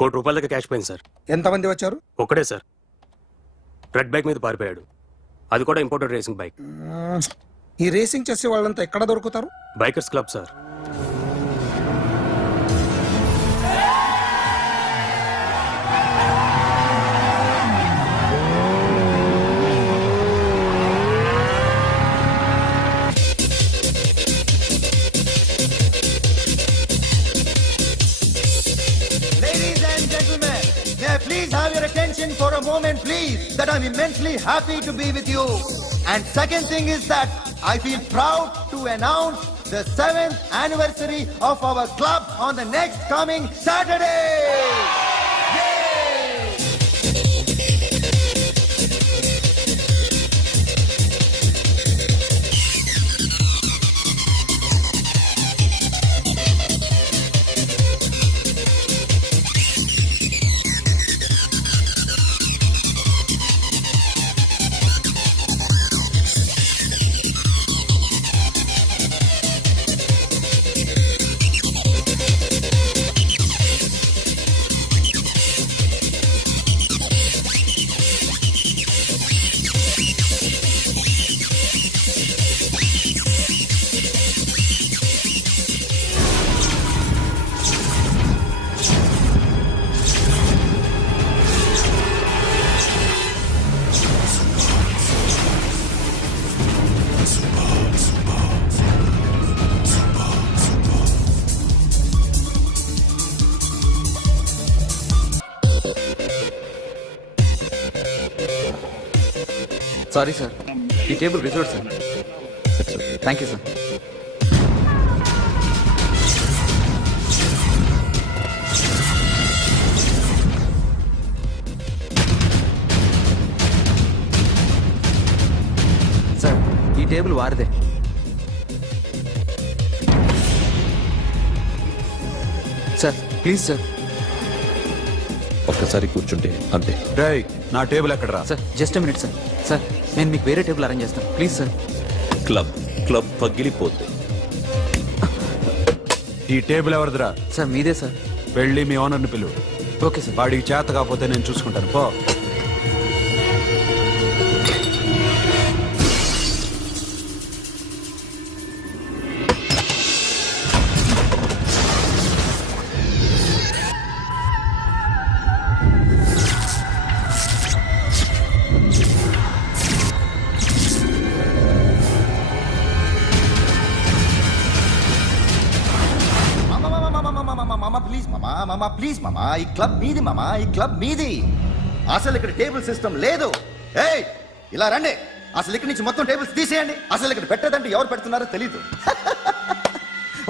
₹1 కోటి దాకా క్యాష్ పోయింది సార్. ఎంతమంది వచ్చారు? ఒక్కడే సార్. రెడ్ బైక్ మీద పారిపోయాడు. అది కూడా ఇంపోర్టెడ్ రేసింగ్ బైక్. ఈ రేసింగ్ చేసే వాళ్ళంతా ఎక్కడ దొరుకుతారు? Bikers club sir. Please have your attention for a moment, please, that I'm immensely happy to be with you. And second thing is that I feel proud to announce the 7th anniversary of our club on the next coming Saturday. Sorry sir, ఈ table reserve sir. Thank you sir. Sir, ఈ table వారిదే. Sir please sir. ఒక్కసారి కూర్చుంటే అంతే. రేయ్, నా table ఎక్కడరా? Sir just minute sir. Sir నేను మీకు వేరే టేబుల్ అరేంజ్ చేస్తాను ప్లీజ్ సార్. క్లబ్ పగిలిపోద్ది. ఈ టేబుల్ ఎవరిదిరా? సార్ మీదే సార్. వెళ్ళి మీ ఓనర్ని పిలువు. Okay sir. వాడికి చేత కాకపోతే నేను చూసుకుంటాను, పో. ప్లీజ్ మామా, ఈ క్లబ్ మీది మామా, ఈ క్లబ్ మీది. అసలు ఇక్కడ టేబుల్ సిస్టమ్ లేదు. ఏయ్ ఇలా రండి, అసలు ఇక్కడ నుంచి మొత్తం టేబుల్స్ తీసేయండి. అసలు ఇక్కడ పెట్టదంటే ఎవరు పెడుతున్నారో తెలీదు.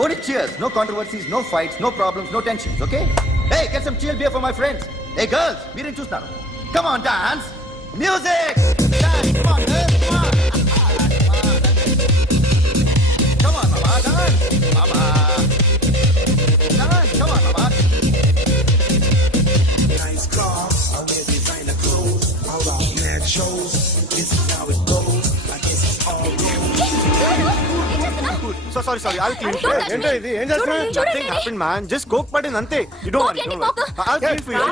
Only cheers, no controversies, no fights, no problems, no tensions, okay? Hey, get some chill beer for my friends. Hey girls, మీరేం చూస్తున్నారు? Come on, dance. Music. Dance, come on, girls, come on. Come on, mama, dance. Mama. Dance, come on, mama. Nice cars, I wear designer clothes. I rock mad shows. This is how it goes. I guess it's all So sorry. I'll clean ఏంటో ఇది? ఏం చేస్తున్నా? Nothing happened, man. Just coke పడింది అంతే. You don't worry. I'll clean for you.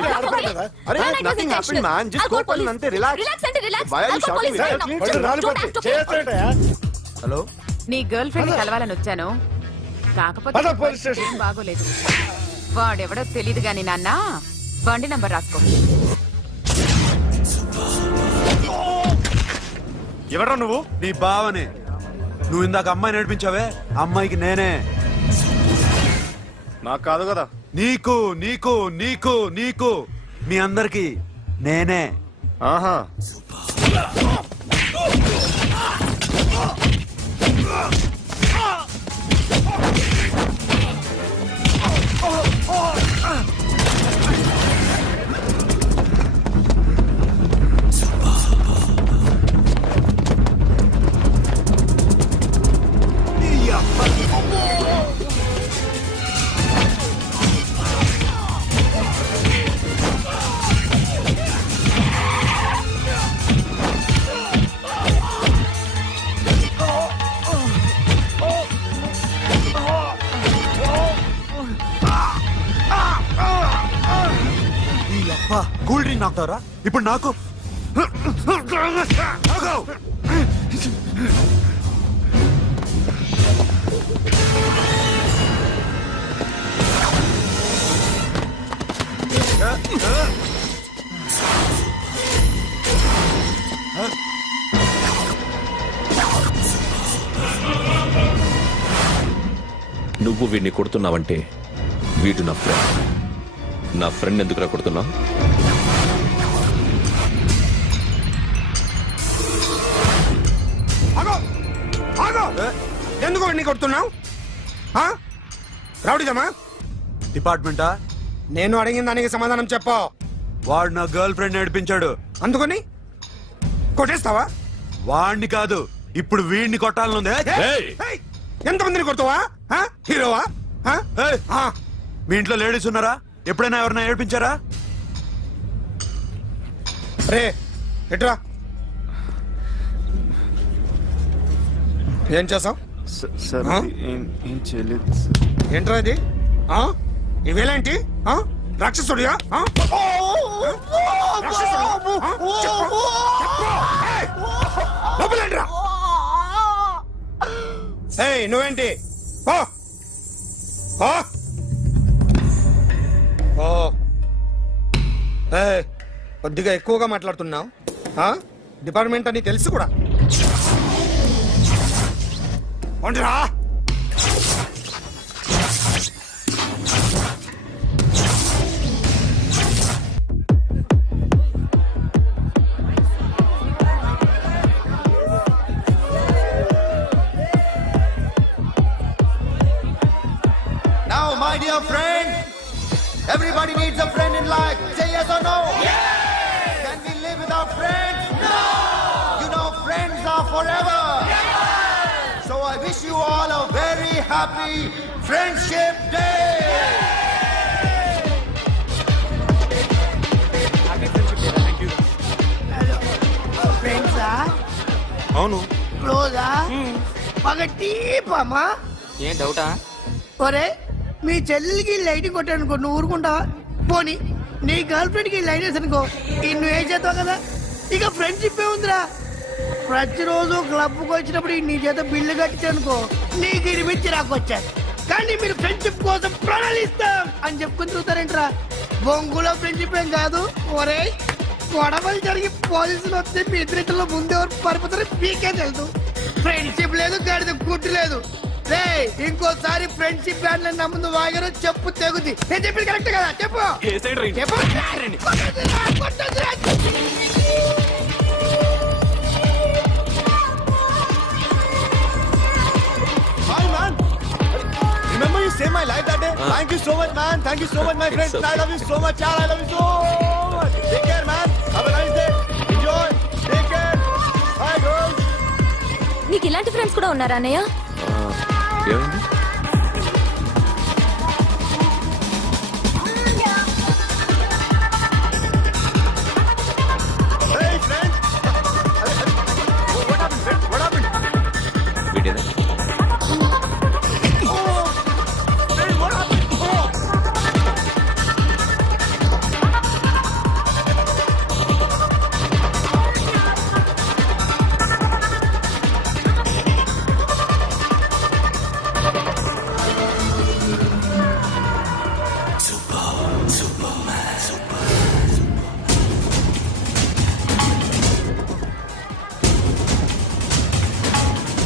అరే nothing happened, man. Just coke పడింది అంతే. Relax. Why are you shouting? I'll clean for you. Hello, నీ గర్ల్ ఫ్రెండ్ కలవాలని వచ్చాను. కాకపోతే ఏం బాగోలేదు. వాడెవడో తెలీదు గాని నాన్న, బండి నంబర్ రాసుకో. ఎవడ్రా నువ్వు? నీ బావనే. నువ్వు ఇందాక అమ్మాయి నడిపించావే, అమ్మాయికి నేనే. నాకు కాదు కదా. నీకు నీకు నీకు నీకు మీ అందరికి నేనే. ఆహా. చేస్తావరా ఇప్పుడు నాకు ఆగు! నువ్వు వీడిని కొడుతున్నావంటే వీడు నా ఫ్రెండ్. నా ఫ్రెండ్ ఎందుకురా కొడుతున్నావు? ఆగో ఆగో ఎందుకు వాడిని కొడుతున్నావు రౌడీదమ్మా డిపార్ట్మెంటా? నేను అడిగిన దానికి సమాధానం చెప్పు. వాడు నా గర్ల్ ఫ్రెండ్ నడిపించాడు. అందుకని కొట్టేస్తావా? వాడిని కాదు, ఇప్పుడు వీడిని కొట్టాలనుంది. ఏయ్! ఏయ్, ఎంతమందిని కొడతావా హీరోవా ఏయ్! మీ ఇంట్లో లేడీస్ ఉన్నారా? ఎప్పుడైనా ఎవరైనా ఏడిపించారా? రే ఎట్రా ఏం చేసావు? సార్ ఆ? ఏం చేయలేదు. ఏంట్రా ఇది ఇవేలేంటి రాక్షసుడియా లోపలేంట్రా ఏయ్ నువ్వేంటి పో పో పో ఏయ్ కొద్దిగా ఎక్కువగా మాట్లాడుతున్నావు డిపార్ట్మెంట్ అని తెలుసు కూడా ఉండరా Now, my dear friend, everybody needs a friend in life. Say yes or no? Yes! Can we live without friends? No! You know, friends are forever. Yes! So I wish you all a very happy Friendship Day! ఫ్రెండ్సా అవును. క్లోజా పగటి పామా ఏం డౌటా? ఒరే మీ చెల్లికి lighting కొట్టానుకో నువ్వు ఊరుకుంటావా? పోనీ నీ గర్ల్ ఫ్రెండ్ కి లైన్ వేసి అనుకో నువ్వు ఏం చేస్తావు కదా. ఇక ఫ్రెండ్షిప్ ఏ ఉందిరా. ప్రతిరోజు క్లబ్కి వచ్చినప్పుడు నీ చేత బిల్లు కట్టించనుకో నీకు ఇరిమిచ్చి రాకొచ్చాను. కానీ మీరు ఫ్రెండ్షిప్ కోసం ప్రణాళిస్తాం అని చెప్పుకుని తిరుగుతారేంట్రా? బొంగులో ఫ్రెండ్షిప్ ఏం కాదు. ఒరే గొడవలు జరిగి పోలీసులు వస్తే మీ ఇద్దరిలో ముందెవరు పరిపోతారో మీకే తెలుసు. ఫ్రెండ్షిప్ లేదు గాడిద గుడ్డు లేదు. రే ఇంకోసారి ఫ్రెండ్షిప్ బ్యాండ్ నా ముందు వాగారు చెప్పు తెగుద్ది. నేను చెప్పింది కరెక్ట్ కదా? చెప్పు చెప్పు. కొట్టొద్దురా. Hi, man. Remember you saved my life that day? Thank you so much, man. Thank you so much, my friend. I love you so much, yaar. I love you so much. Take care, man. Have a nice day. Enjoy. Take care. Bye, girls. నీకు ఇలాంటి friends కూడా ఉన్నారా అన్నయ్య? ఏమైంది? Hey, friend. What happened, friend? What happened? వీడేనా? Oh, friend, what happened? Oh.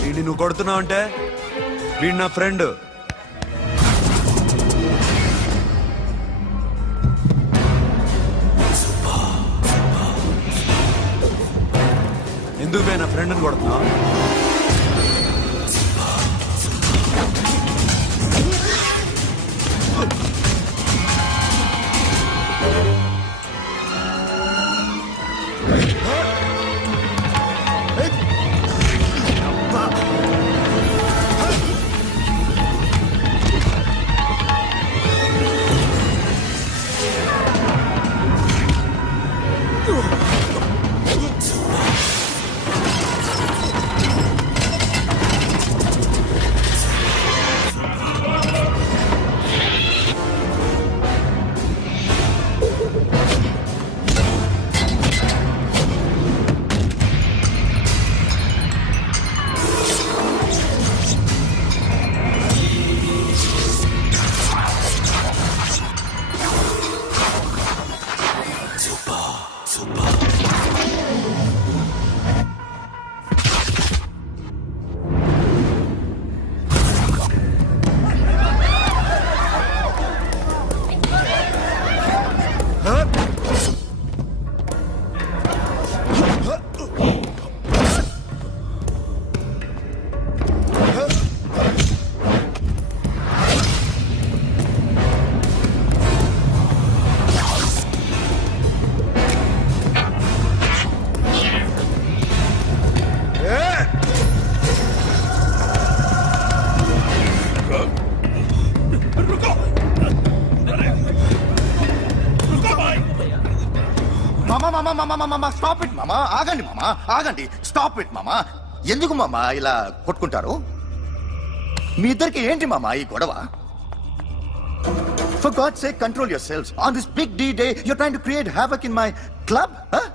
వీడిని నువ్వు కొడుతున్నావు అంటే వీడు నా ఫ్రెండ్. ఎందుకు పోయి నా ఫ్రెండ్ని కొడుతున్నావు? మామా స్టాప్ ఇట్ మామా, ఆగండి మామా, ఆగండి, స్టాప్ ఇట్ మామా. ఎందుకు మామా ఇలా కొట్టుకుంటారు? మీ ఇద్దరికి ఏంటి మామా ఈ గొడవ? For God's sake, control yourselves. On this big D-Day, you're trying to create havoc in my club? Huh?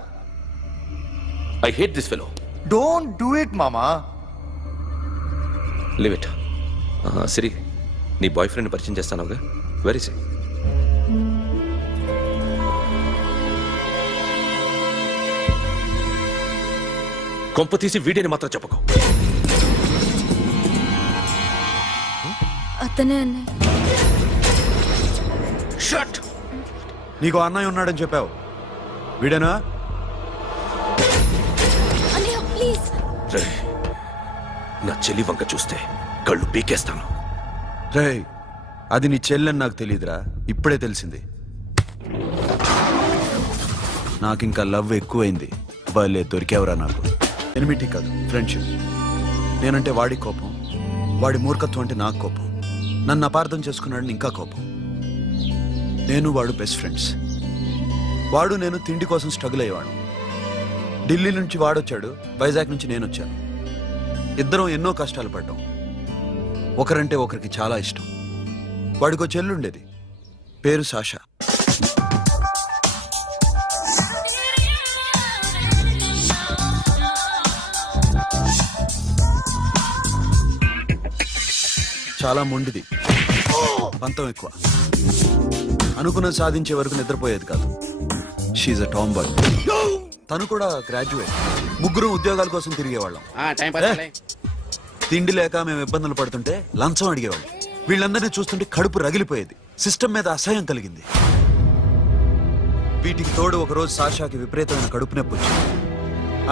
I hate this fellow. Don't do it, mama. Leave it. Siri, నీ బాయ్ ఫ్రెండ్ పరిచయం చేస్తానుగా. వెరీ సే. కొంప తీసి వీడిని మాత్రం చెప్పకు. అతనే అన్నయ్య. Shut. నీకు అన్నయ్య ఉన్నాడని చెప్పావు, వీడేనా? అన్నయ్య ప్లీజ్. రే, నా చెల్లి వంక చూస్తే కళ్ళు పీకేస్తాను. రేయ్, అది నీ చెల్లెని నాకు తెలియదురా, ఇప్పుడే తెలిసింది. నాకింకా లవ్ ఎక్కువైంది. భలే దొరికావురా నాకు. ఎనిమిటీ కాదు, ఫ్రెండ్షిప్. నేనంటే వాడి కోపం, వాడి మూర్ఖత్వం అంటే నాకు కోపం. నన్ను అపార్థం చేసుకున్నాడని ఇంకా కోపం. నేను వాడు బెస్ట్ ఫ్రెండ్స్. వాడు నేను తిండి కోసం స్ట్రగుల్ అయ్యేవాడు. ఢిల్లీ నుంచి వాడొచ్చాడు, వైజాగ్ నుంచి నేను వచ్చాను. ఇద్దరం ఎన్నో కష్టాలు పడ్డాం. ఒకరంటే ఒకరికి చాలా ఇష్టం. వాడికో చెల్లుండేది, పేరు సాషా. చాలా మొండిది, పంతం ఎక్కువ. అనుకున్నది సాధించే వరకు నిద్రపోయేది కాదు. She's a tomboy. తను కూడా గ్రాడ్యుయేట్. ముగ్గురు ఉద్యోగాల కోసం తిరిగేవాళ్ళం. తిండి లేక మేము ఇబ్బందులు పడుతుంటే లంచం అడిగేవాళ్ళం. వీళ్ళందరినీ చూస్తుంటే కడుపు రగిలిపోయేది. సిస్టమ్ మీద అసహ్యం కలిగింది. వీటికి తోడు ఒకరోజు సాషాకి విపరీతమైన కడుపు నొప్పి వచ్చింది.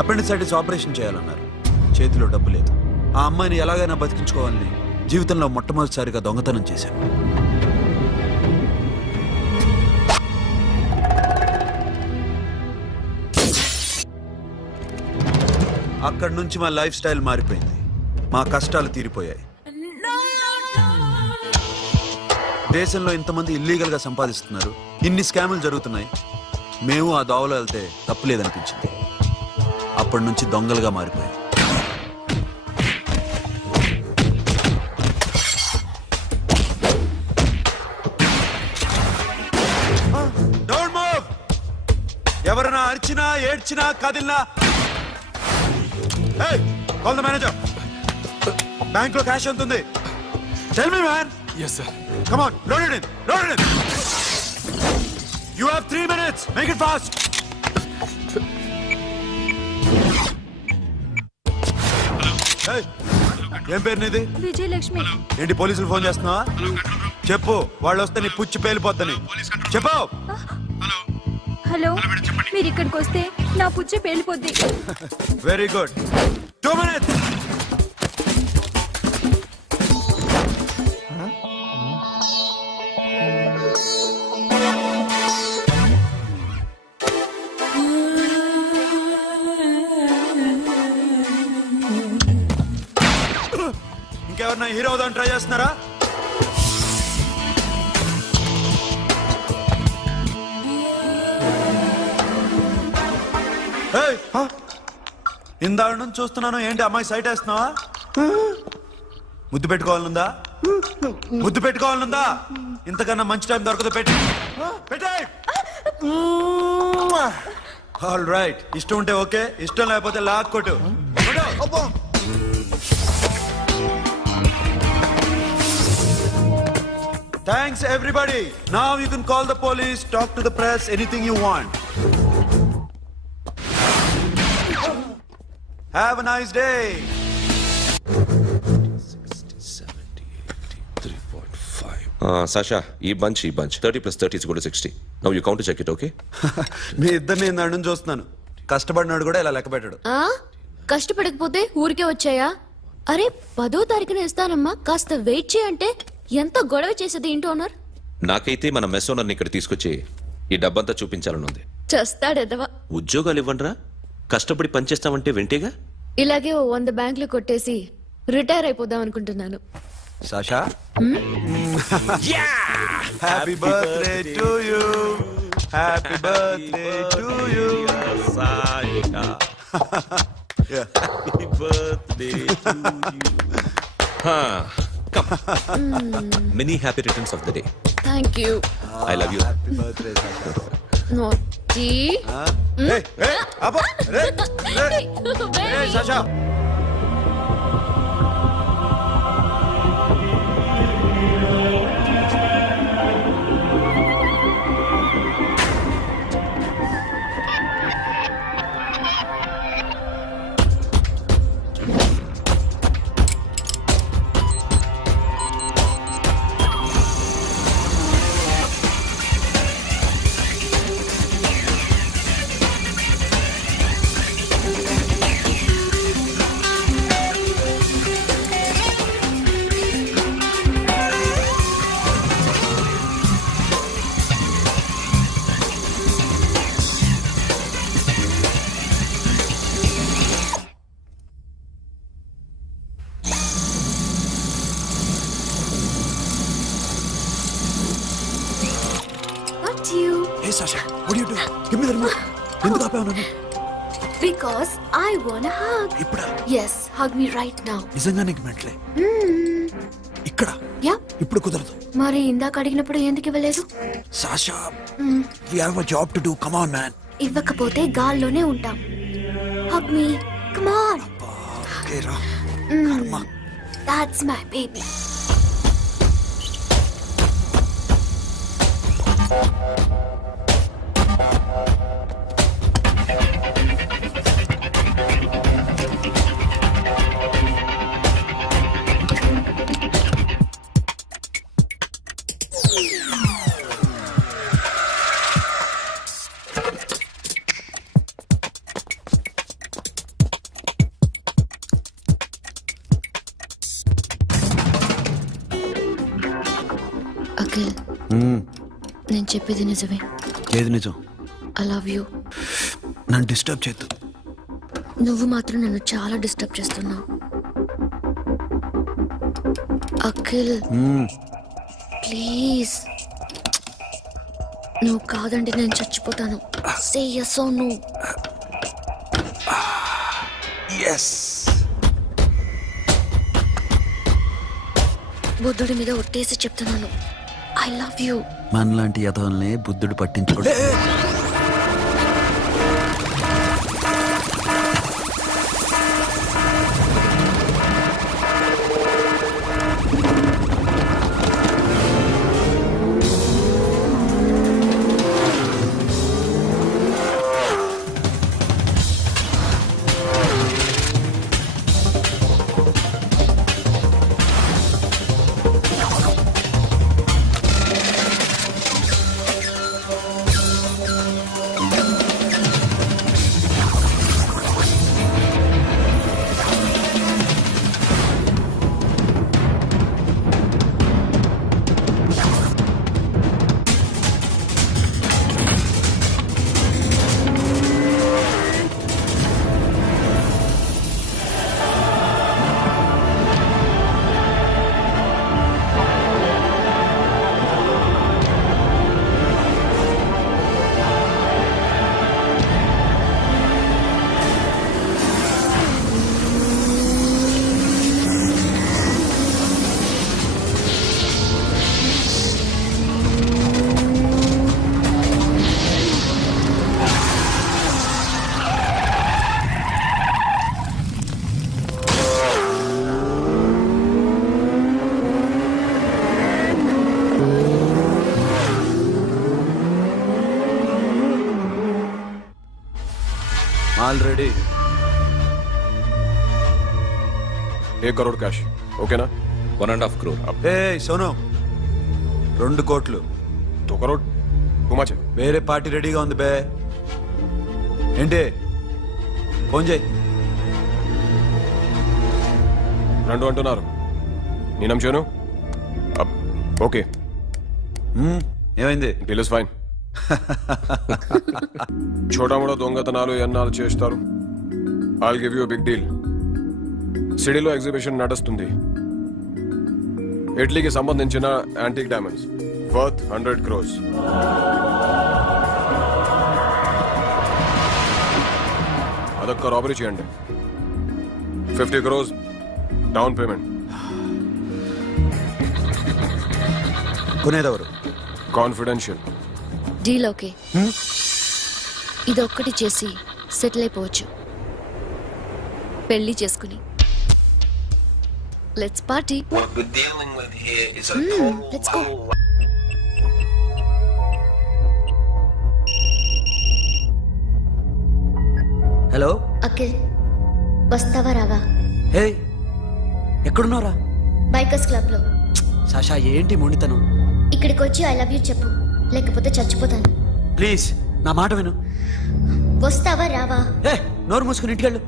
అపెండిసైటిస్ ఆపరేషన్ చేయాలన్నారు. చేతిలో డబ్బు లేదు. ఆ అమ్మాయిని ఎలాగైనా బతికించుకోవాలని జీవితంలో మొట్టమొదటిసారిగా దొంగతనం చేశాను. అక్కడి నుంచి మా లైఫ్ స్టైల్ మారిపోయింది. మా కష్టాలు తీరిపోయాయి. దేశంలో ఇంతమంది ఇల్లీగల్ గా సంపాదిస్తున్నారు, ఇన్ని స్కాములు జరుగుతున్నాయి. మేము ఆ దోవలో వెళ్తే తప్పులేదనిపించింది. అప్పటి నుంచి దొంగలుగా మారిపోయాయి. Don't move! ఎవరైనా అరిచినా ఏడ్చినా కదిలినా, hey, call the manager. Bank లో క్యాష్ ఎంత ఉంది? Tell me, man. Yes, sir. Come on, load it in. Load it in. You have 3 minutes. Make it fast. Hey, ఏం పేరు నీది? విజయలక్ష్మి. ఏంటి పోలీసులు ఫోన్ చేస్తున్నావా? చెప్పు, వాళ్ళు వస్తే నీ పుచ్చి పేలిపోద్దని చెప్పు. హలో, మీరు ఇక్కడికి వస్తే నా పుచ్చ పేలిపోద్ది. Very good. 2 minutes. ఇంకెవరన్నా హీరో అవుదాం ట్రై చేస్తున్నారా? ఇందాక నుంచి చూస్తున్నాను, ఏంటి అమ్మాయి సైట్ వేస్తున్నావా? ముద్దు పెట్టుకోవాలనుందా? ముద్దు పెట్టుకోవాలనుందా? ఇంతకన్నా మంచి టైం దొరకదు. పెట్టే. ఆల్ రైట్, ఇష్టం ఉంటే ఓకే, ఇష్టం లేకపోతే లాక్ కొట్టు. Thanks everybody. Now you can call the police, talk to the press, anything you want. Have a nice day. 3.5. Sasha, ఈ bunch 30 plus 30 is equal to 60. Now you count to check it, okay? మీ ఇద్దరిని ఇందాక నుంచి చూస్తున్నాను. కష్టపడినాడు కూడా ఇలా లెక్క పెట్టాడు. కష్టపడకపోతే ఊరికే వచ్చాయా? అరే 10వ తారీఖున ఇస్తానమ్మా, కాస్త వెయిట్ చేయంటే ఎంత గొడవ చేసేది ఇంటి ఓనర్. నాకైతే మన మెస్ ఓనర్ని ఇక్కడ తీసుకొచ్చి ఈ డబ్బంతా చూపించాలని ఉంది. చస్తాడెదవా. ఉద్యోగాలు ఇవ్వండిరా, కష్టపడి పనిచేస్తామంటే వింటేగా. ఇలాగే 100 బ్యాంకులు కొట్టేసి రిటైర్ అయిపోదాం అనుకుంటున్నాను. Sasha, happy birthday to you. Happy birthday to you many happy returns of the day. Thank you. I love you. Happy birthday Sasha. నోటి అబ్బా రే రే Sasha. What you Hey Sasha, what are you doing? Give me the remote. ఎందుకు ఆపావు నన్ను? Because I want hug. ఇప్పుడా? yes hug me right now. నిజంగా నీకు మెంటలే? ఇక్కడ యా ఇప్పుడు కుదరదు. మరి ఇందాక అడిగినప్పుడు ఎందుకు ఇవ్వలేదు? Sasha, we have a job to do. Come on man. ఇవ్వకపోతే గాల్లోనే ఉంటాం. Hug me come on. Okay రా. కర్మ. That's my baby. అఖిల్, నేను చెప్పేది నిజమే. ఏది నిజం? I love you. నన్ను డిస్టర్బ్ చేయొద్దు. నువ్వు మాత్రం నన్ను చాలా డిస్టర్బ్ చేస్తున్నావు. అఖిల్ ప్లీజ్, నువ్వు కాదండి నేను చచ్చిపోతాను. సే yes or no. Yes. బుద్ధుడి మీద ఒట్టేసి చెప్తున్నాను. I love you. మనలాంటి యథోల్ని బుద్ధుడు పట్టించుకోడు. ఆల్రెడీ 1 crore క్యాష్ ఓకేనా? 1.5 crore. ఏ సోను, 2 కోట్లు. 2 crore ఉమాచే. వేరే పార్టీ రెడీగా ఉంది బే. ఏంటి ఫోన్ చేయి. 2 అంటున్నారు. నేనం చేయను. ఓకే, ఏమైంది? Deal is fine. చోటామోటా దొంగతనాలు ఎన్నాళ్ళు చేస్తారు? I'll give you big deal. సిటీలో ఎగ్జిబిషన్ నడుస్తుంది. ఇటలీకి సంబంధించిన యాంటిక్ డైమండ్స్ వర్త్ 100 crores. అదొక్క రాబరీ చేయండి. 50 crores డౌన్ పేమెంట్. కొనేదెవరు? కాన్ఫిడెన్షియల్. Deal okay. ఇదొక్కటి చేసి సెటిల్ అయిపోవచ్చు. పెళ్లి చేసుకుని let's party. Let's go. Hello. Akhil వస్తావా రావా? హే, ఎక్కడున్నారా? బైకర్స్ క్లబ్ లో. సాషా, ఏంటి మొండితనం? ఇక్కడికి వచ్చి ఐ లవ్ యూ చెప్పు, లేకపోతే చచ్చిపోతాను. ప్లీజ్ నా మాట విను. వస్తావా రావా? ఏ, నోరు మూసుకుని ఇంటికెళ్ళు.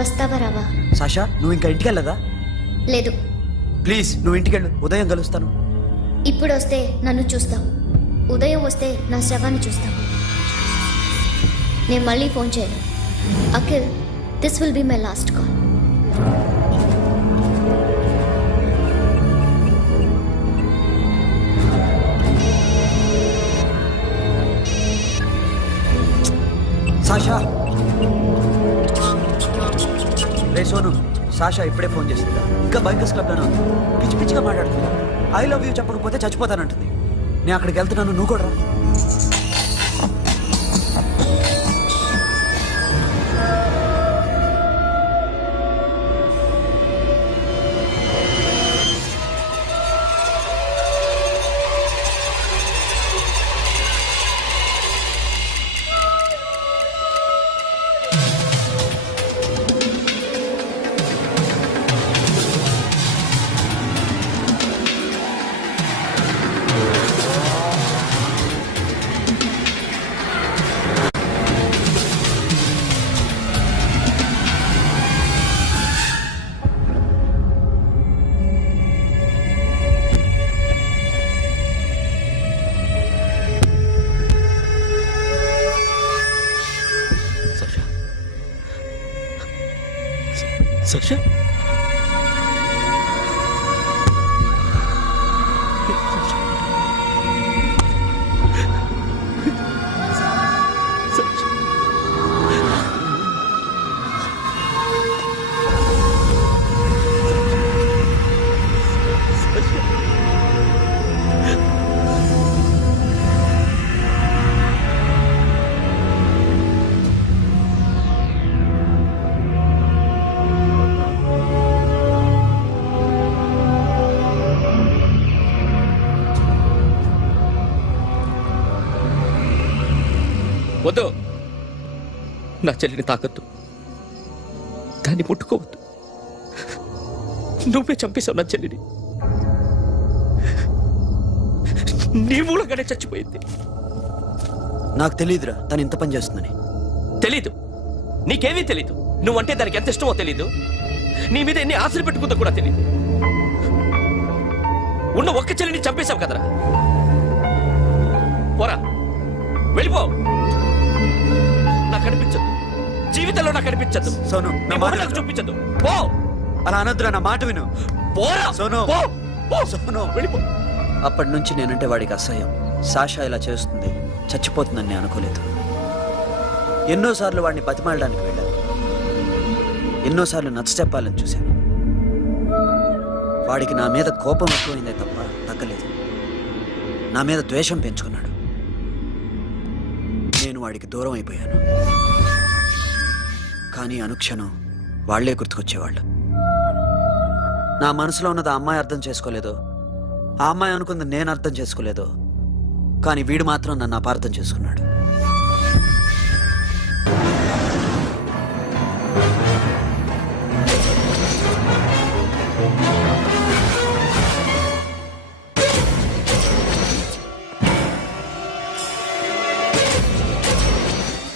వస్తావా రావా? సాషా, నువ్వు ఇంకా ఇంటికెళ్ళదా? లేదు. ప్లీజ్ నువ్వు ఇంటికెళ్ళు, ఉదయం కలుస్తాను. ఇప్పుడు వస్తే నన్ను చూస్తావు, ఉదయం వస్తే నా శవాన్ని చూస్తావు. నేను మళ్ళీ ఫోన్ చేయను. Akhil, this will be my last call. Sasha. Ray Sonu, Sasha ఇప్పుడే ఫోన్ చేసింది. ఇంకా బైకర్స్ క్లబ్లోనే ఉంది. పిచ్చి పిచ్చిగా మాట్లాడుతుంది. ఐ లవ్ యూ చెప్పకపోతే చచ్చిపోతానంటుంది. నేను అక్కడికి వెళ్తున్నాను, నువ్వు కూడా రా. సాషా, వద్దు. నా చెల్లిని తాకద్దు, దాన్ని ముట్టుకోవద్దు. నువ్వే చంపేశావు నా చెల్లిని. నీ మూలంగానే చచ్చిపోయింది. నాకు తెలియదురా తను ఇంత పని చేస్తుందని. తెలీదు, నీకేమీ తెలీదు. నువ్వంటే దానికి ఎంత ఇష్టమో తెలీదు. నీ మీద ఎన్ని ఆశలు పెట్టుకుందో కూడా తెలీదు. ఉన్న ఒక్క చెల్లిని చంపేశావు కదరా. పోరా, వెళ్ళిపో. నాకు కనిపించదు, జీవితంలో నాకు కనిపించదు. సోను, నా మాట విను. చూపించదు. పో. అలా అనొద్దురా, నా మాట విను. పోరా సోను. పో. పో. సోను, వెళ్ళిపో. అప్పటి నుంచి నేనంటే వాడికి అసహ్యం. సాషా ఇలా చేస్తుంది, చచ్చిపోతుందని నేను అనుకోలేదు. ఎన్నోసార్లు వాడిని బతిమాలడానికి వెళ్ళాను, ఎన్నోసార్లు నచ్చ చెప్పాలని చూశాను. వాడికి నా మీద కోపం ఎక్కువైందే తప్ప తగ్గలేదు. నా మీద ద్వేషం పెంచుకున్నాడు. నేను వాడికి దూరం అయిపోయాను. కానీ అనుక్షణం వాళ్లే గుర్తుకొచ్చేవాళ్ళు. నా మనసులో ఉన్నది ఆ అమ్మాయి అర్థం చేసుకోలేదు, ఆ అమ్మాయి అనుకుంది నేను అర్థం చేసుకోలేదు. కానీ వీడు మాత్రం నన్ను అపార్థం చేసుకున్నాడు.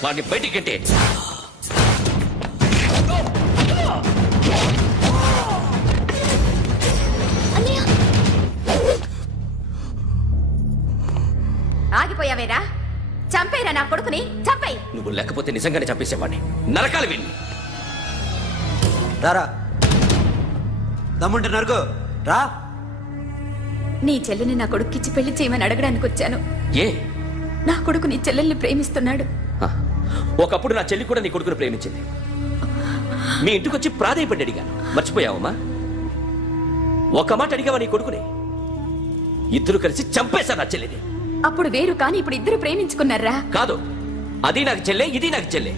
వాడిని బయటికి అంటే ఆగిపోయావేరా? చంపేరా నా కొడుకుని, చంపేయి. నువ్వు లేకపోతే నిజంగానే చంపేసేవాడిని. నరకాలి విని. రారా, దమ్ముంటే నరుకు రా. నీ చెల్లిని నా కొడుక్కిచ్చి పెళ్లి చేయమని అడగడానికి వచ్చాను. ఏ నా కొడుకు నీ చెల్లెల్ని ప్రేమిస్తున్నాడు. ఆ, ఒకప్పుడు నా చెల్లి కూడా నీ కొడుకును ప్రేమించింది. మీ ఇంటికి వచ్చి ప్రాధేయపడి అడిగాను, మర్చిపోయావమ్మా? ఒక మాట అడిగావా నీ కొడుకుని? ఇద్దరు కలిసి చంపేశారు నా చెల్లిని. అప్పుడు వేరు, కానీ ఇప్పుడు ఇద్దరు ప్రేమించుకున్నారా? కాదు, అది నాకు చెల్లె, ఇది నాకు చెల్లె.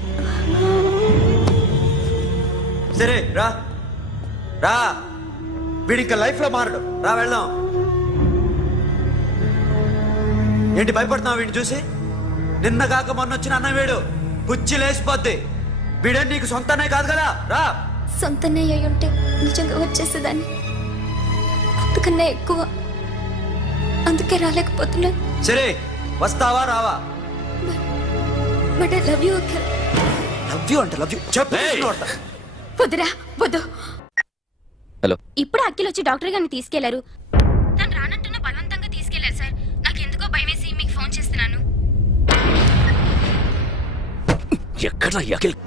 సరే రా రా, వీడి ఇంకా లైఫ్ లో మారడు. రా వెళ్దాం. ఏంటి భయపడుతున్నావు వీడిని చూసి? నిన్న కాక మొన్న వచ్చిన అన్న వీడు పుచ్చి లేచిపోద్ది. వీడే నీకు సొంతనే కాదు కదా. రా. సొంతనే అయి ఉంటే నిజంగా వచ్చేసేదాన్ని. అంతకన్నా ఎక్కువ, అందుకే రాలేకపోతున్నా. సరే వస్తావా రావా? But I love you Akhil. Love you అంటే లవ్ యూ చెప్పు. ఏయ్! వద్దురా, వద్దు. హలో, ఇప్పుడు అఖిల్ వచ్చి డాక్టర్ గారిని తీసుకెళ్లారు. తను రానంటున్న బలవంతంగా తీసుకెళ్లారు సార్. నాకు ఎందుకో భయం వేసి మీకు ఫోన్ చేస్తున్నాను. ఎక్కడ అఖిల్?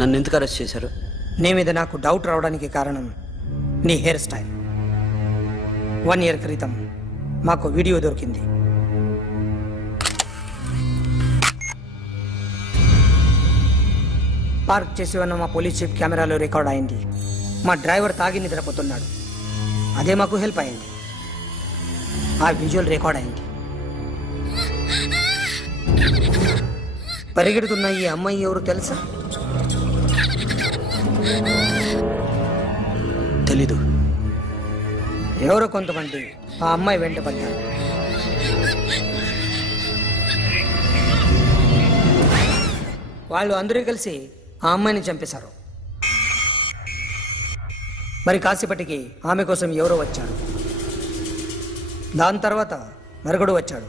నన్ను ఎందుకు అరెస్ట్ చేశారు? నీ మీద నాకు డౌట్ రావడానికి కారణం నీ హెయిర్ స్టైల్. 1 year క్రితం మాకు వీడియో దొరికింది. పార్క్ చేసి ఉన్న మా పోలీస్ జీప్ కెమెరాలో రికార్డ్ అయింది. మా డ్రైవర్ తాగి నిద్రపోతున్నాడు. అదే మాకు హెల్ప్ అయింది. ఆ విజువల్ రికార్డ్ అయింది. పరిగెడుతున్న ఈ అమ్మాయి ఎవరు తెలుసా? తెలీదు. ఎవరో కొంతమంది ఆ అమ్మాయి వెంట పడ్డారు. వాళ్ళు అందరూ కలిసి ఆ అమ్మాయిని చంపేశారు. మరి కాసేపటికి ఆమె కోసం ఎవరో వచ్చాడు. దాని తర్వాత మరొకడు వచ్చాడు.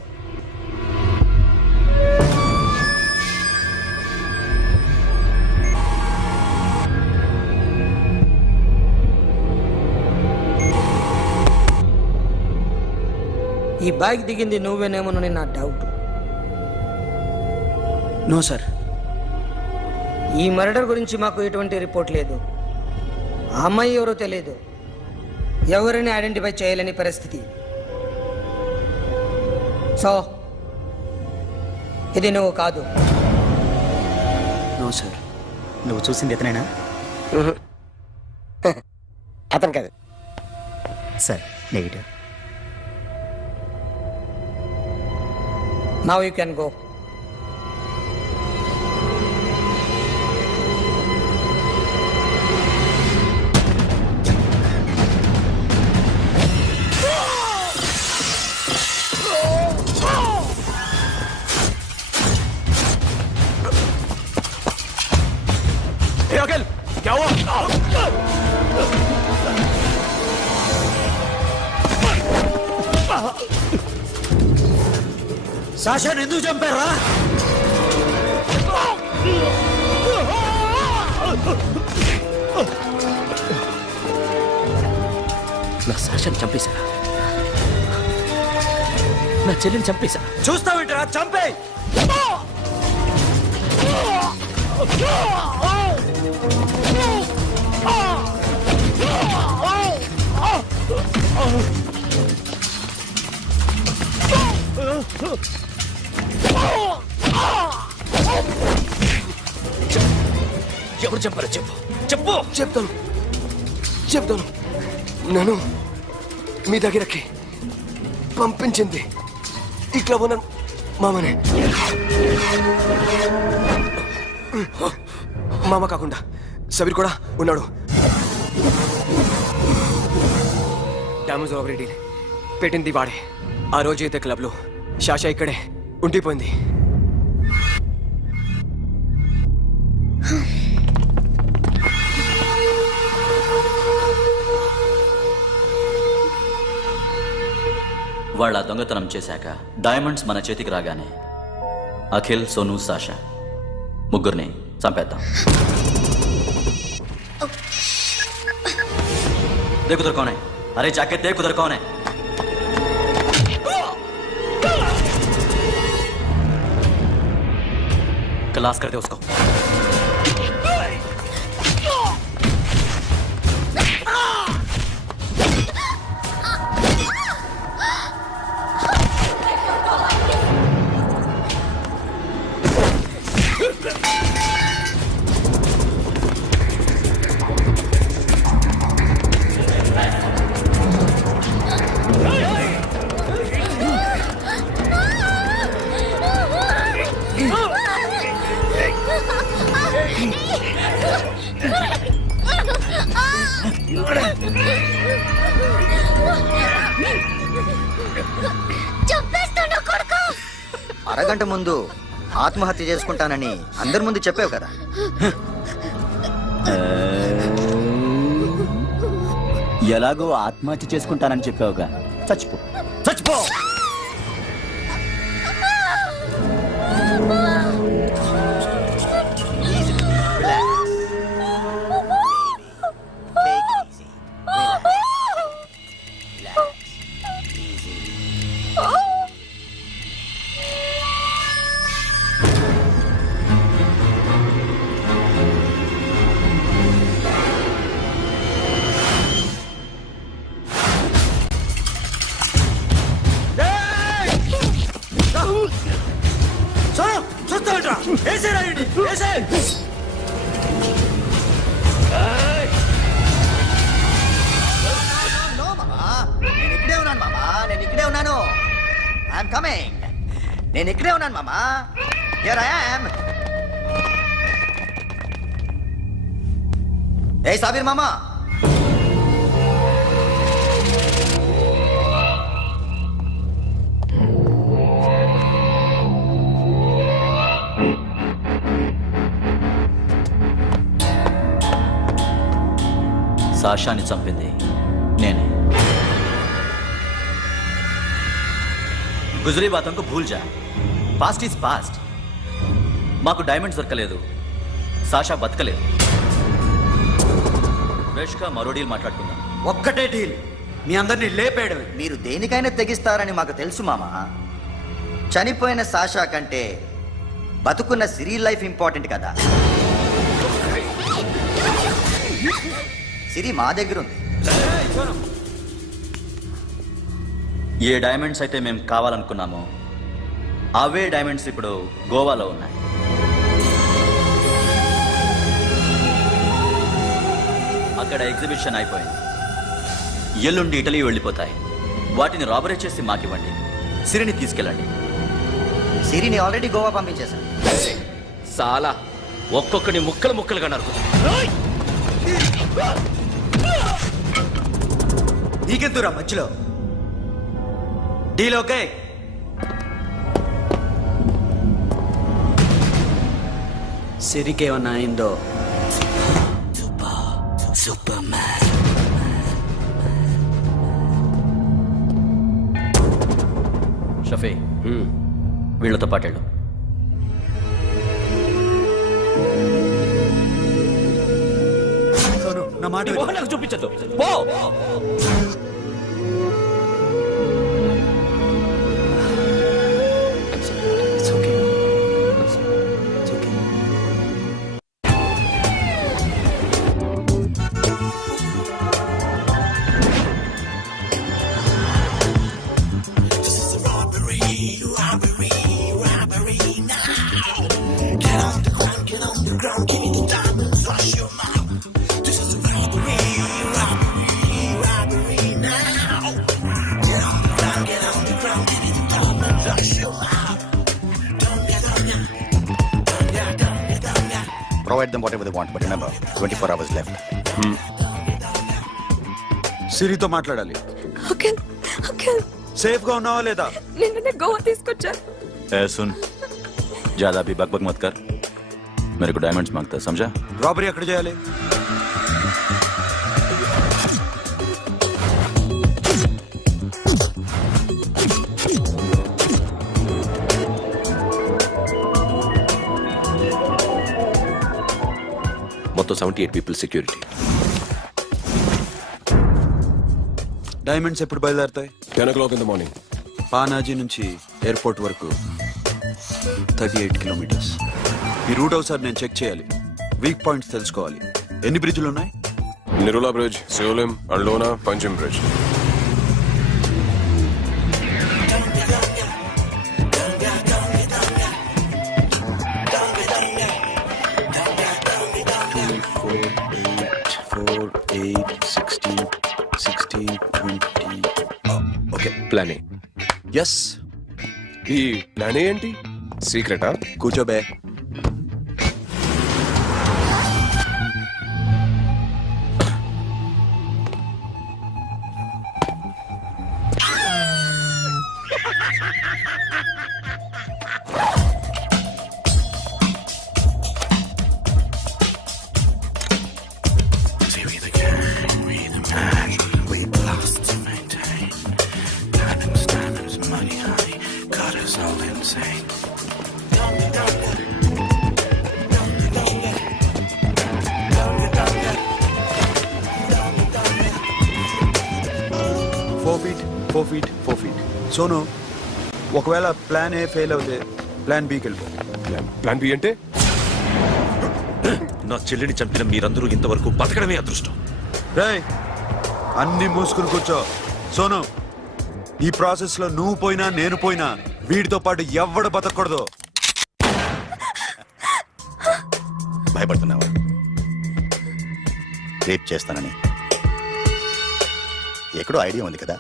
ఈ బైక్ దిగింది నువ్వేనేమోనని నా డౌట్. No sir. ఈ మర్డర్ గురించి మాకు ఎటువంటి రిపోర్ట్ లేదు. ఆ అమ్మాయి ఎవరో తెలియదు. ఎవరిని ఐడెంటిఫై చేయలేని పరిస్థితి. సో ఇది నువ్వు కాదు. No sir. నువ్వు చూసింది ఇతనేనా? అతను కాదు సార్, negative. Now you can go. ఏ అఖిల్, క్యా హువా? సాషాని ఎందుకు చంపారా? నా సాషాన్ని చంపేశారా? నా చెల్లిని చంపేశా? చూస్తావేంటరా? చంపే. ఎవరు చెప్పారో చెప్పు, చెప్పు. చెప్తాను. నన్ను మీ దగ్గరకి పంపించింది ఈ క్లబ్ ఓనర్ మామనే. మామ కాకుండా సబీర్ కూడా ఉన్నాడు. డ్యామేజ్ ఒకరి డీల్ పెట్టింది వాడే. ఆ రోజు అయితే క్లబ్లో షాషా ఇక్కడే ఉండిపోయింది. వాళ్ళ దొంగతనం చేశాక డైమండ్స్ మన చేతికి రాగానే అఖిల్, సోను, సాషా ముగ్గురిని చంపేద్దాం. देख उधर कौन है? अरे जाके देख उधर कौन है? क्लास कर दे उसको. అరగంట ముందు ఆత్మహత్య చేసుకుంటానని అందరి ముందు చెప్పావు కదా. ఎలాగో ఆత్మహత్య చేసుకుంటానని చెప్పావుగా, చచ్చిపో చచ్చిపో. No, మామా, నేను ఇక్కడే ఉన్నాను మామా, నేను ఇక్కడే ఉన్నాను. I'm coming. నేను ఇక్కడే ఉన్నాను మామా. Here I am. ఏ సాబీర్ మామా, సాషాని చంపింది నేనే. గుజరీ బాతంకు భూల్ జా. Past is past. మాకు డైమండ్స్ దొరకలేదు, సాషా బతకలేదు. రేష్కా మరో డీల్ మాట్లాడుకుందాం. ఒక్కటే డీల్, మీ అందరినీ లేపేయడమే. మీరు దేనికైనా తెగిస్తారని మాకు తెలుసు మామా. చనిపోయిన సాషా కంటే బతుకున్న సిరి లైఫ్ ఇంపార్టెంట్ కదా. సిరి మా దగ్గర ఉంది. ఏ డైమండ్స్ అయితే మేము కావాలనుకున్నామో అవే డైమండ్స్ ఇప్పుడు గోవాలో ఉన్నాయి. అక్కడ ఎగ్జిబిషన్ అయిపోయింది. ఎల్లుండి ఇటలీ వెళ్ళిపోతాయి. వాటిని రాబరీ చేసి మాకివ్వండి, సిరిని తీసుకెళ్ళండి. సిరిని ఆల్రెడీ గోవా పంపించేశాను. చాలా ఒక్కొక్కని ముక్కలు ముక్కలుగా నరుకుతా. నీకెందురా మధ్యలో? Deal okay? సిరికేమన్నా అయిందో సూపర్ మ్యాన్. షఫీ, వీళ్ళతో పాటేళ్ళు. నా మాట నీ మొహం నాకు చూపించద్దు, పో. It's okay. It's okay. Provide them whatever they want, but remember, 24 hours left. సిరితో మాట్లాడాలి. సేఫ్ గా ఉన్నావా లేదా? గోవా తీసుకొచ్చారు. ए सुन, ज्यादा भी बकबक मत कर. मेरे को डायमंड्स मांगता है, समझा? రాబరీ ఎక్కడ చేయాలి? మొత్తం 78 పీపుల్ సెక్యూరిటీ. డైమండ్స్ ఎప్పుడు బయలుదేరుతాయి? 10 o'clock in the morning. Panaji నుంచి ఎయిర్పోర్ట్ వరకు 38 కిలోమీటర్స్. ఈ రూట్ ఒకసారి నేను చెక్ చేయాలి, వీక్ పాయింట్స్ తెలుసుకోవాలి. ఎన్ని బ్రిడ్జ్లు ఉన్నాయి? Nirula Bridge, Seolim, Aldona, Panjim Bridge. Okay, plan A. Yes. ఈ ప్లాన్ ఏంటి? సీక్రెటా? కూర్చోబే. Four feet. సోను, ఒకవేళ ప్లాన్ ఏ ఫెయిల్ అవుతే ప్లాన్ బికి వెళ్ళిపో. ప్లాన్ బి అంటే? నా చెల్లిని చంపిన మీరందరూ ఇంతవరకు బతకడమే అదృష్టం. రేయ్, అన్ని మూసుకుని కూర్చో. సోను, ఈ ప్రాసెస్ లో నువ్వు పోయినా నేను పోయినా వీడితో పాటు ఎవ్వడు బతకూడదు. భయపడుతున్నావా? రేప్ చేస్తానని ఎక్కడో ఐడియా ఉంది కదా,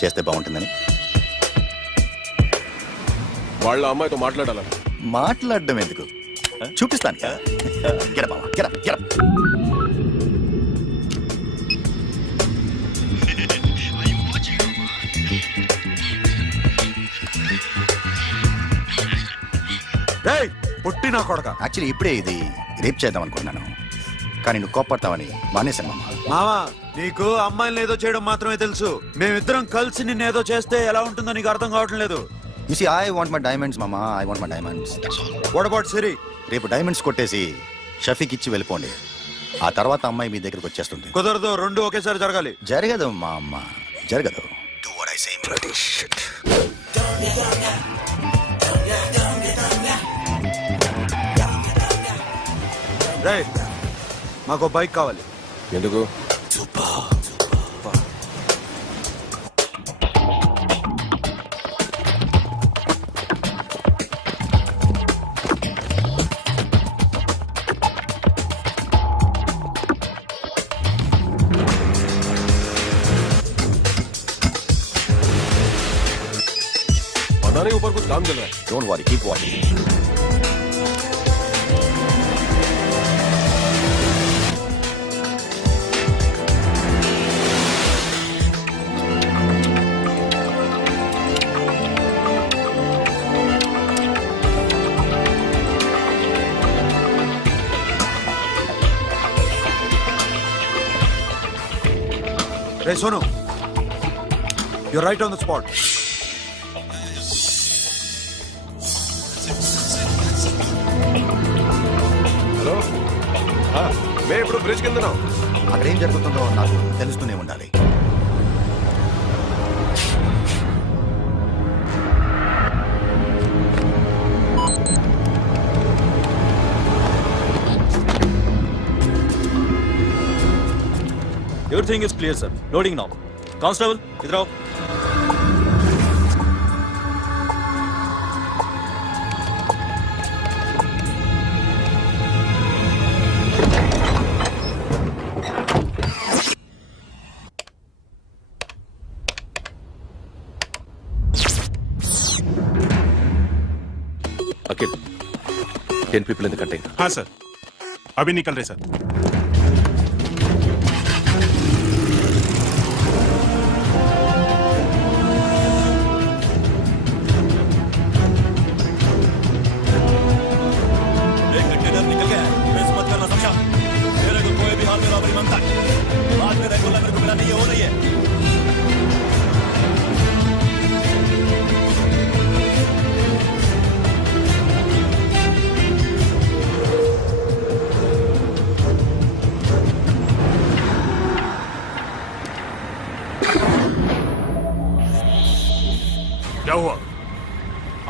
చేస్తే బాగుంటుందని. వాళ్ళ అమ్మాయితో మాట్లాడాల. మాట్లాడడం ఎందుకు, చూపిస్తాను కదా. గెర బావా, గెర గెర. రేయ్, పొట్టి నా కొడక. యాక్చువల్లీ ఇప్పుడే ఇది రేప్ చేద్దాం అనుకున్నాను, కానీ నువ్వు కోప్పడతావని మానేశాను మామ. మావా, నీకు అమ్మాయిలను ఏదో చేయడం మాత్రమే తెలుసు. మేమిద్దరం కలిసి నిన్నేదో చేస్తే ఎలా ఉంటుందో నీకు అర్థం కావటం లేదు. You see, I want my diamonds, mama. I want my diamonds. That's all. What about Siri? రేపు డైమండ్స్ కొట్టేసి షఫీక్ ఇచ్చి వెళ్ళిపోండి. ఆ తర్వాత అమ్మాయి మీ దగ్గరికి వచ్చేస్తుంది. కుదరదు, రెండు ఒకేసారి జరగాలి. జరగదు మా అమ్మ, జరగదు. Do what I say. Bloody shit. రేయ్, మాకు బైక్ కావాలి. ఎందుకు? पता नहीं ऊपर कुछ काम चल रहा है. Don't worry, keep watching. Ray Sonu, you're right on the spot. Hello, మేము ఇప్పుడు బ్రిడ్జ్ కింద ఉన్నాం. అక్కడ ఏం జరుగుతుందో నాకు తెలుస్తూనే ఉండాలి. Everything is clear, sir. Loading now. Constable, idhar aao. Akhil, 10 people in the container. हाँ सर, अभी निकल रहे सर.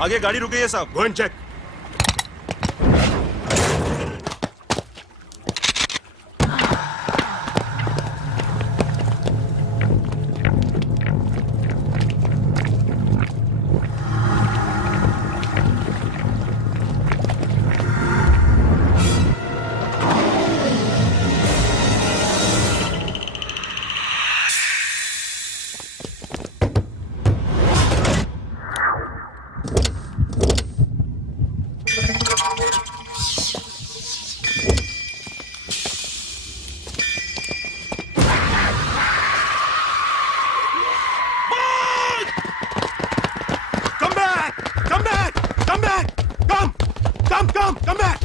आगे गाड़ी रुक गई है साहब. Go and check. Come back! Come back! Come back! Come back!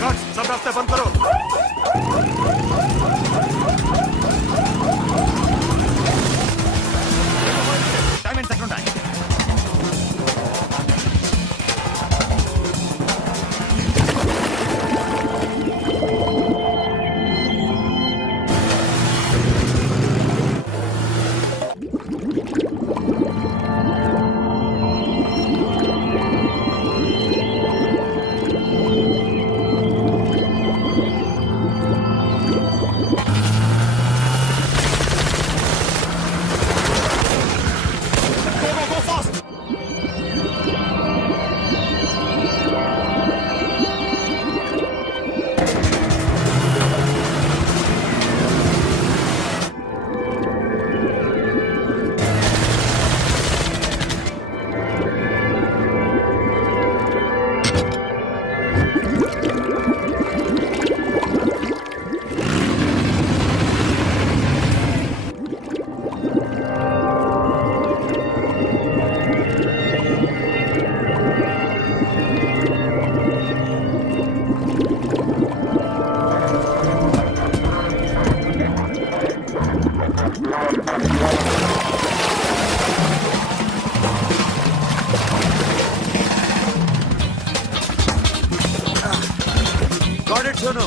Guards, सब रास्ते बंद करो. Diamonds ఎక్కడ ఉన్నాయి? Go fast. Got it, Sonu.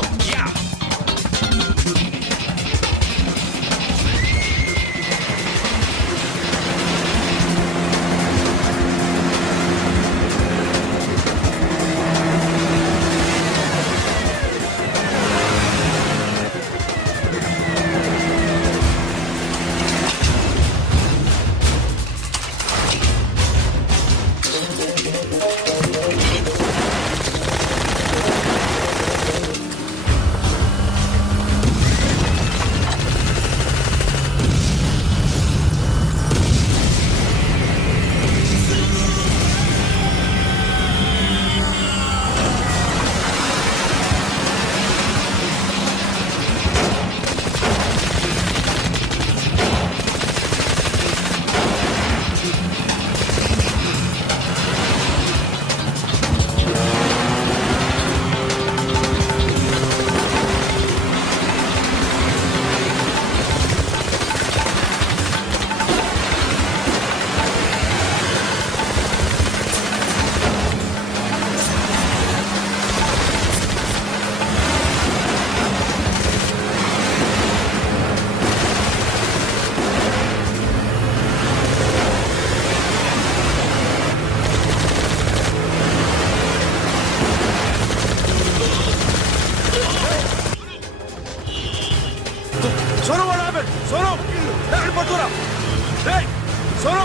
Sono, what happened? Sono! Hey, Batura! Hey! Sono!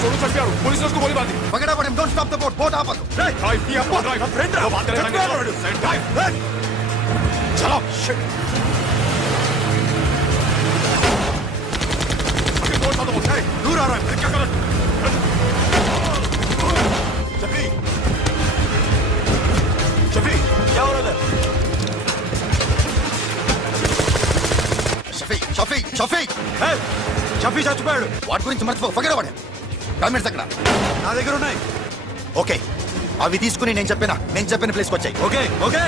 Sono చంపారు పోలీసులకు గోలీ బాది పగడబడి don't stop the boat boat ఆపదు. డ్రైవ్ ఈ అప్ప డ్రైవ్ ఫ్రెండ్ రా బాత్ కరెంगे డ్రైవ్ చలో షిట్ दूर आ रहा है क्या कर షఫీ షఫీ చచ్చిపోయాడు. వాటి గురించి మర్చిపో ఫగరే వాడు డాక్యుమెంట్స్ అక్కడ నా దగ్గర ఉన్నాయి. ఓకే అవి తీసుకుని నేను చెప్పిన ప్లేస్కి వచ్చాయి. Okay okay.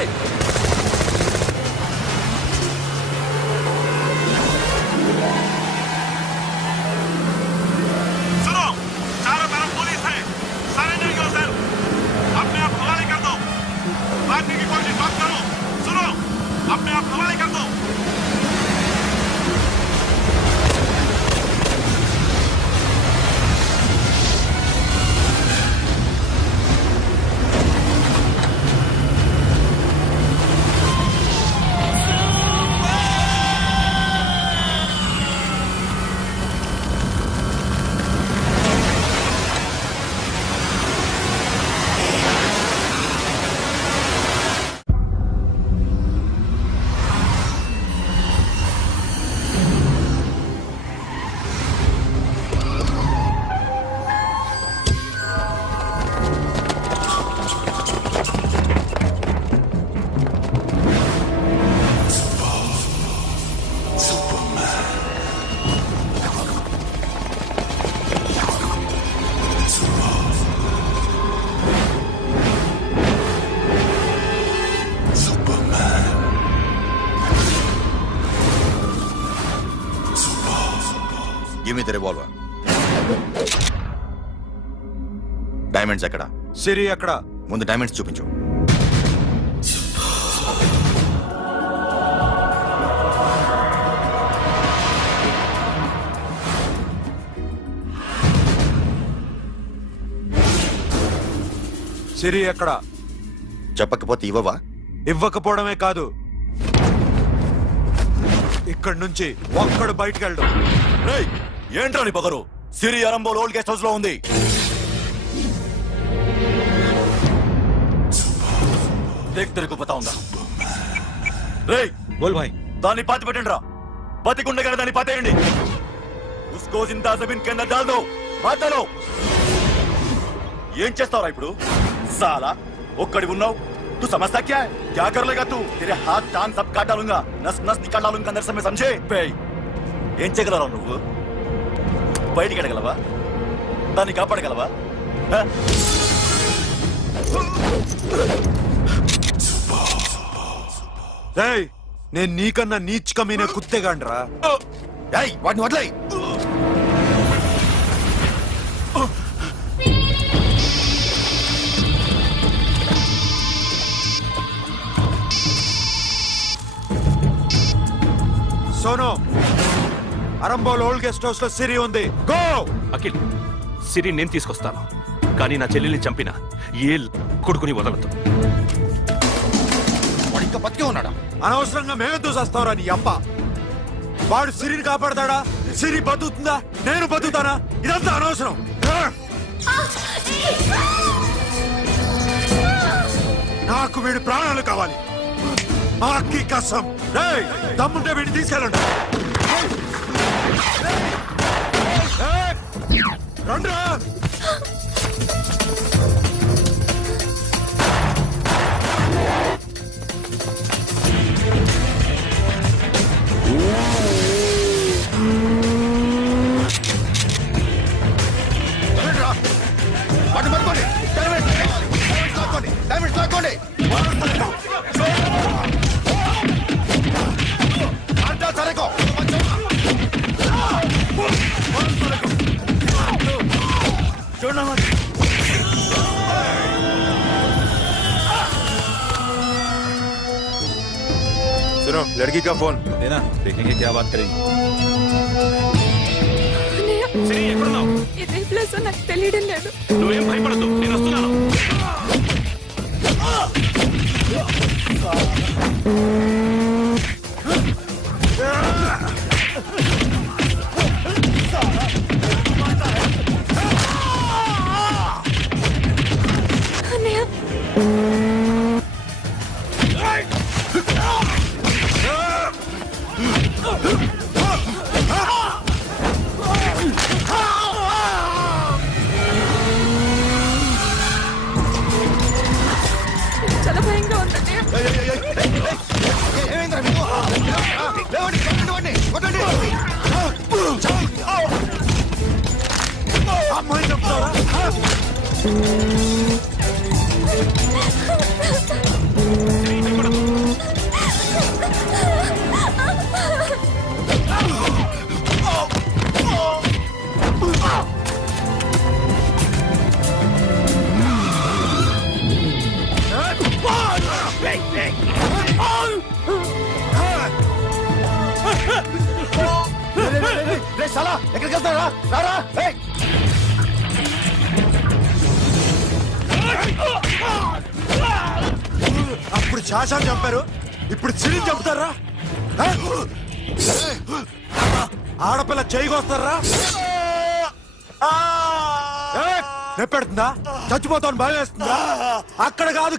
Give me the revolver. Diamonds ఎక్కడ? సిరి అక్కడ. ముందు డైమండ్స్ చూపించు. సిరి ఎక్కడ? చెప్పకపోతే ఇవ్వవా? ఇవ్వకపోవడమే కాదు, ఇక్కడి నుంచి ఒక్కడు బయటికి వెళ్ళడం. ఏంట్రా నీ పొగరు? సిరి అరంబోల్ ఓల్డ్ గెస్ట్ హౌస్ లో ఉంది. తెరకు పతా ఉందా? రేయ్ బోల్ భాయ్. దాన్ని పాతి పెట్టండి రా. బతికుండగానే దాన్ని పాతేయండి. ఉస్కో జిందా జమీన్ కే అందర్ డాల్ దో. బాతలో ఏం చేస్తావురా ఇప్పుడు? సాలా ఒక్కడి ఉన్నావు. तू समझता क्या है? क्या कर लेगा तू? तेरे हाथ टांग सब काट डालूंगा, नस नस निकाल डालूंगा अंदर से, मैं समझे? ఏం చేయగలరా నువ్వు? బయటికి ఎడగలవా? దాన్ని కాపాడగలవా? నేను నీకన్నా నీచకమైన కుత్తేగాండ్రా. వాటిని వదిలేయ్. Sonu, Arambol old guest house లో సిరి ఉంది. గో. అఖిల్, సిరి నేను తీసుకొస్తాను, కానీ నా చెల్లెల్ని చంపిన ఏ కొడుకుని వదలదు. వాడు ఇంకా బతికే ఉన్నాడా? అనవసరంగా మేమెందుకు చేస్తావురా నీ అప్ప? వాడు సిరిని కాపాడతాడా? సిరి బతుకుతుందా? నేను బతుకుతానా? ఇదంతా అనవసరం. నాకు వీడి ప్రాణాలు కావాలి. ఆకి కసం. దమ్ముంటే వీడిని తీసుకెళ్ళండి. రండ్రా. వాటిని పట్టుకోండి. డైమండ్స్ లాక్కోండి. సరేకో सुनो, लड़की का फोन देना, देखेंगे क्या बात करेंगे. ఇదే ప్లేస్ నాకు తెలియడం లేదు. నువ్వేం భయపడద్దు, నేను వస్తున్నాను. చాలా భయంగా ఉందండి. ఏమైందిరా మీకు? లేవండి, కొట్టండి. అమ్మాయిని చంపుతావా రే సాలా ఎక్కడికి వెళ్తారా రారా ఏయ్! అప్పుడు శాసాన్ని చంపారు ఇప్పుడు చిరిని చంపుతారా ఆ? ఆడపిల్ల చేయికొస్తారా నెప్పెడుతుందా చచ్చిపోతాను భయం వేస్తుందా అక్కడ కాదు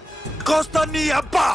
కోస్తాను నీ అబ్బా